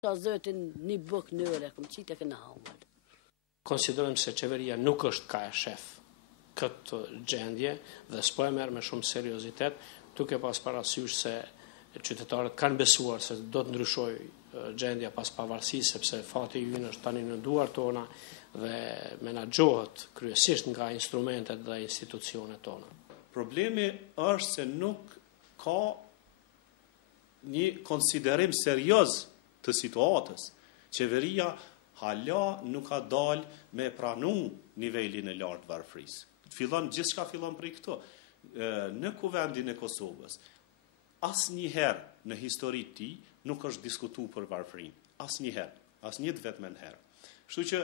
Ka zëtin një buk nëre, kom qitë e këna humër. Konsiderojmë se qeveria nuk është ka e shef këtë gjendje dhe s'po e merr me shumë seriozitet, duke pas parasysh se qytetarët kanë besuar se do të ndryshojë gjendja pas pavarësisë, sepse fati i ynë është tani në duart tona dhe menaxhohet kryesisht nga instrumentet dhe institucionet tona. Problemi është se nuk ka një konsiderim serioz të situatës. Qeveria hala nuk ka dalë me pranu nivelin e lartë varfërisë. Gjithçka fillon prej këto. Në kuvendin e Kosovës, asnjëherë në historitë e tij nuk është diskutuar për varfërinë. Asnjë vetëm herë. Kështu që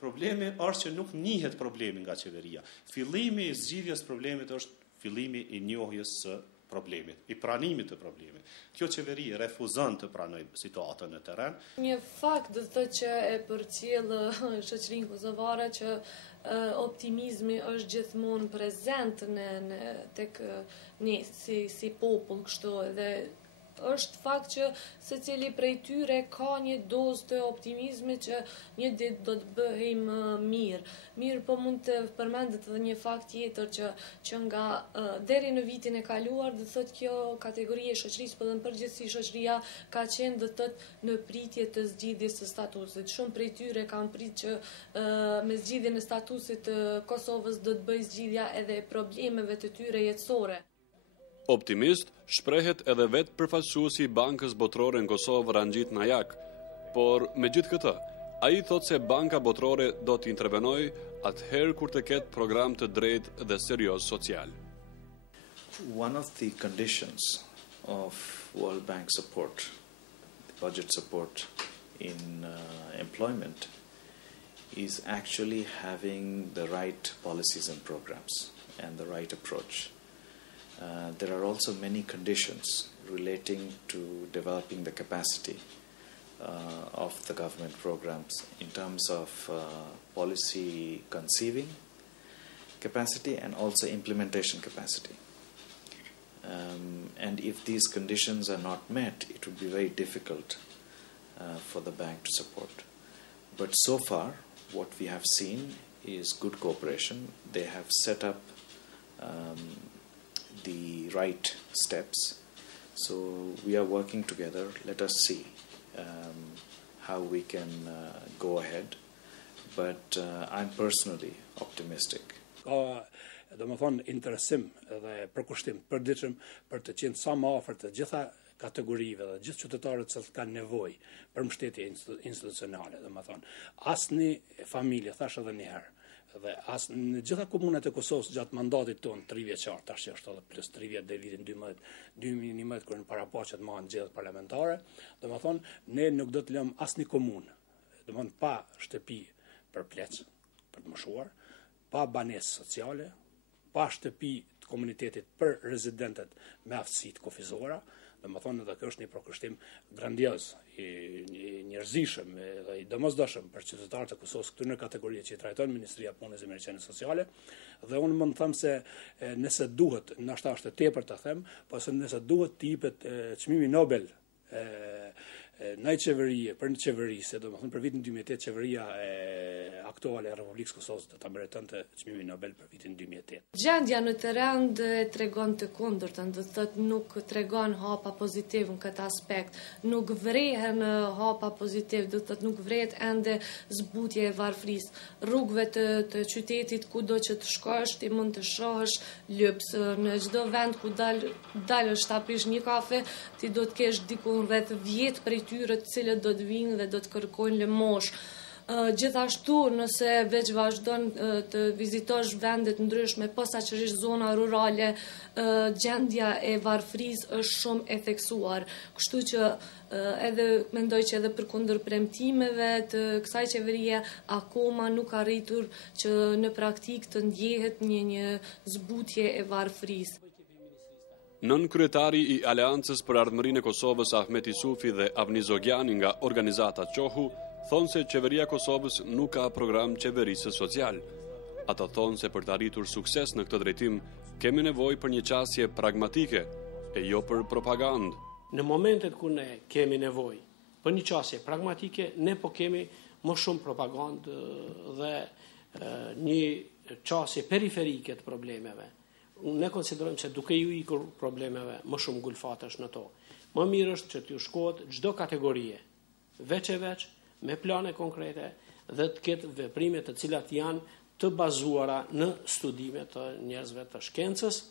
problemi është që nuk njihet problemi nga qeveria. Fillimi i zgjidhjes problemit është fillimi i njohjes së problemit, i pranimit të problemit. Kjo qeveri refuzon të pranojë situatën në terren. Një fakt do të thotë që e përcjell shoqërinë kosovare që optimizmi është gjithmonë prezent tek ne si popull, kështu edhe është fakt që secili prej tyre ka një dozë të optimizmit që një ditë do të bëhejmë mirë. Mirë, po mund të përmendet edhe një fakt tjetër që nga deri në vitin e kaluar, do të thotë kjo kategori e shoqërisë, por në përgjithësi shoqëria ka qenë do të thotë në pritje të zgjidhjes së statusit. Shumë prej tyre kanë pritur që me zgjidhjen e statusit të Kosovës do të bëjë zgjidhja edhe problemeve të tyre jetësore. Optimist shprehet edhe vetë përfaqësuesi i Bankës Botërore në Kosovë, Rangjit Najak, por me gjithë këtë, ai thotë se Banka Botërore do të intervenojë atëherë kur të ketë program të drejtë dhe serioz social. One of the conditions of World Bank support, the budget support in employment, is actually having the right policies and programs and the right approach. There are also many conditions relating to developing the capacity of the government programs in terms of policy conceiving capacity and also implementation capacity. And if these conditions are not met, it would be very difficult for the bank to support. But so far, what we have seen is good cooperation. They have set up the right steps. So we are working together. Let us see how we can go ahead. But I'm personally optimistic. Do më thonë interesim dhe përkushtim përditshëm për të qenë sa më afër të gjitha kategorive dhe gjithë qytetarët që kanë nevojë për mbështetje institucionale, do më thonë. Asnjë familje, thash edhe një herë, dhe as në gjitha komunat e Kosovës gjatë mandatit tonë 3 vjeçar, tash është edhe plus 3 vjet deri vitin 2011 kur në parapaqet marrën zgjedhjet parlamentare, do më thonë ne nuk do të lëm asnjë komunë, do të thonë pa shtëpi për pleç, për të moshuar, pa banesë sociale, pa shtëpi të komunitetit për rezidentet me aftësitë kufizore, do më thonë edhe kjo është një përkushtim grandioz, i njerëzishëm dhe i domosdoshëm për qytetarët e Kosovës këtu në kategoritë që i trajton Ministria e Punës dhe Mërqenies Sociale, dhe unë mund të them se nëse duhet, ndoshta është e tepër ta them, por nëse duhet të jepet çmimi Nobel në qeverie, për në qeverisë, do më thonë për vitin 2008 qeveria aktuale e Republikës Kosovës do ta meritonte çmimin Nobel për vitin 2008. Gjendja në terren tregon të kundërtën, do të thotë nuk tregon hapa pozitiv në këtë aspekt, nuk vrehen hapa pozitiv, do të thotë nuk vrehet ende zbutje e varfërisë. Rrugëve të qytetit kudo që të shkosh, ti mund të shohësh lyps në çdo vend ku dalësh ta pish një kafe, ti do të kesh diku rreth 10 prej tyre të cilët do të vinë dhe do të kërkojnë lëmosh. Gjithashtu, nëse veç vazhdon të vizitosh vendet ndryshme, posaçërisht zona rurale, gjendja e varfërisë është shumë e theksuar. Kështu që edhe mendoj që edhe përkundër premtimeve të kësaj qeverie akoma nuk ka arritur që në praktik të ndjehet një zbutje e varfërisë. Nën kryetari i Aleancës për Ardhmërinë e Kosovës Ahmet Isufi dhe Avni Zogjani nga organizata Qohu thonë se qeveria e Kosovës nuk ka program qeverisë social. Ata thonë se për të arritur sukses në këtë drejtim kemi nevojë për një qasje pragmatike e jo për propagandë. Në momentet ku ne kemi nevojë për një qasje pragmatike, ne po kemi më shumë propagandë dhe një qasje periferike të problemeve. Ne konsiderojmë se duke ju ikur problemeve, më shumë gulfatesh në to. Më mirë është që t'ju shkohet çdo kategorie, veç e veç, me plane konkrete dhe të ketë veprime të cilat janë të bazuara në studime të njerëzve të shkencës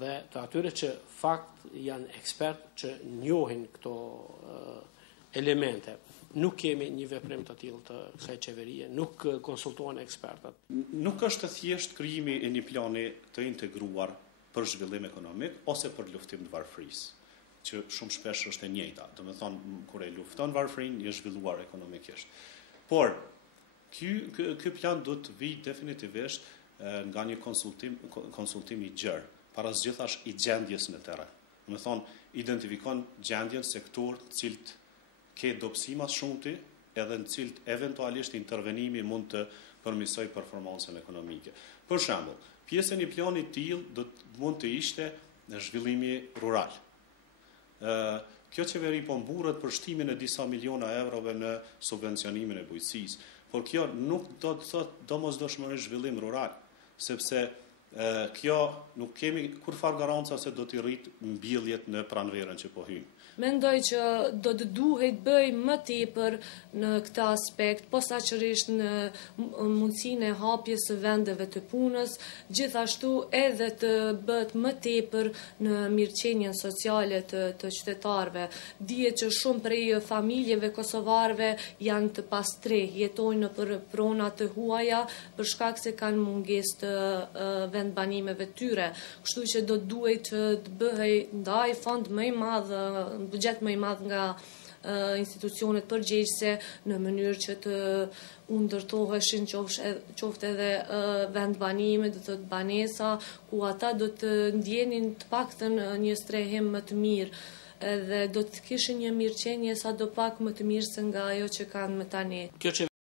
dhe të atyre që fakt janë ekspert që njohin këto elemente. Nuk kemi një veprim të tillë të kësaj qeverie, nuk konsultohen ekspertat. Nuk është thjesht krijimi e një plani të integruar për zhvillim ekonomik ose për luftim të varfërisë, që shumë shpesh është e njëjta. Do të thonë, kur e lufton varfërinë, je zhvilluar ekonomikisht. Por ky plan do të vijë definitivisht nga një konsultim i gjerë, parasgjithash i gjendjes në terren. Do të thonë, identifikon gjendjen sektor të cilët ke dobësima shumëti edhe në cilët eventualisht intervenimi mund të përmirësoj performancën ekonomike. Për shembull, pjesën e planit të tillë mund të ishte zhvillimi rural. Kjo qeveri po mburret për shtimin e disa miliona eurove në subvencionimin e bujqësisë, por kjo nuk do të thotë domosdoshmërisht zhvillim rural, sepse kjo nuk kemi kurfar garanca se do t'i rrit mbjelljet në pranverën që po hyjmë. Mendoj që do të duhet bëj më tepër në këtë aspekt, posaçërisht në mundësinë e hapjes së vendeve të punës, gjithashtu edhe të bëhet më tepër në mirëqenien sociale të qytetarëve. Dihet që shumë prej familjeve kosovarëve janë të pastreh, jetojnë në prona të huaja për shkak se kanë mungesë të vendbanimeve tyre. Kështu që do duhet të bëhej ndaj fond më i madh, buxhet më i madh nga institucionet përgjegjëse në mënyrë që të ndërtoheshin qoftë edhe vendbanime, do të thotë banesa, ku ata do të ndjenin të paktën një strehim më të mirë edhe do të kishin një mirëqenie sadopak më të mirë se nga ajo që kanë më tani.